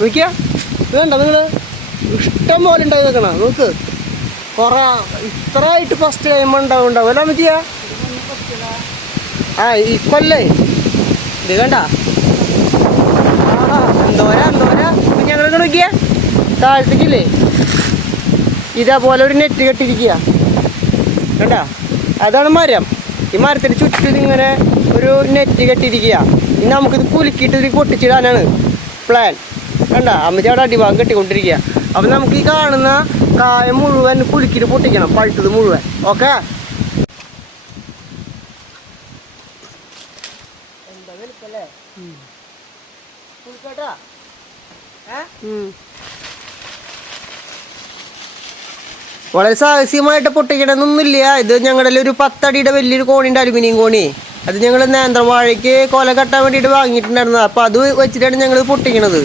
നോക്കിയാ ഇത് കണ്ടോ നിങ്ങള് ഇഷ്ടം പോലെ ഉണ്ടായി വെക്കണം നോക്ക് കൊറേ ഇത്രയായിട്ട് ഫസ്റ്റ് ടൈം ഉണ്ടാവും അല്ല അമ്മച്ചിയാ ആ ഈ കൊല്ലേ ഇത് കണ്ട എന്തോരാ ഞങ്ങളിങ്ങനെ നോക്കിയാ താഴത്തേക്കില്ലേ ഇതേപോലെ ഒരു നെറ്റ് കെട്ടിരിക്കുക കണ്ട അതാണ് മരം ഈ മരത്തിന് ചുറ്റും ഇങ്ങനെ ഒരു നെറ്റ് കെട്ടിയിരിക്കുക ഇനി നമുക്കിത് കുലുക്കിയിട്ട് ഇതിൽ പൊട്ടിച്ചിടാനാണ് പ്ലാൻ കണ്ട അമ്മച്ചി അവിടെ അടിഭാഗം കെട്ടിക്കൊണ്ടിരിക്കുക അപ്പം നമുക്ക് ഈ കാണുന്ന കായ മുഴുവൻ കുലുക്കിയിട്ട് പൊട്ടിക്കണം പഴുത്തത് മുഴുവൻ ഓക്കെ എന്താ വലിപ്പല്ലേ കുലുക്കട്ടാ വളരെ സാഹസികമായിട്ട് പൊട്ടിക്കണമെന്നൊന്നുമില്ല ഇത് ഞങ്ങളുടെ ഒരു 10 അടിയുടെ വലിയൊരു കോണിൻ്റെ അലുമിനിയം കോണി അത് ഞങ്ങൾ നേന്ത്രവാഴയ്ക്ക് കൊല കെട്ടാൻ വേണ്ടിയിട്ട് വാങ്ങിയിട്ടുണ്ടായിരുന്നത് അപ്പോൾ അത് വെച്ചിട്ടാണ് ഞങ്ങൾ പൊട്ടിക്കണത്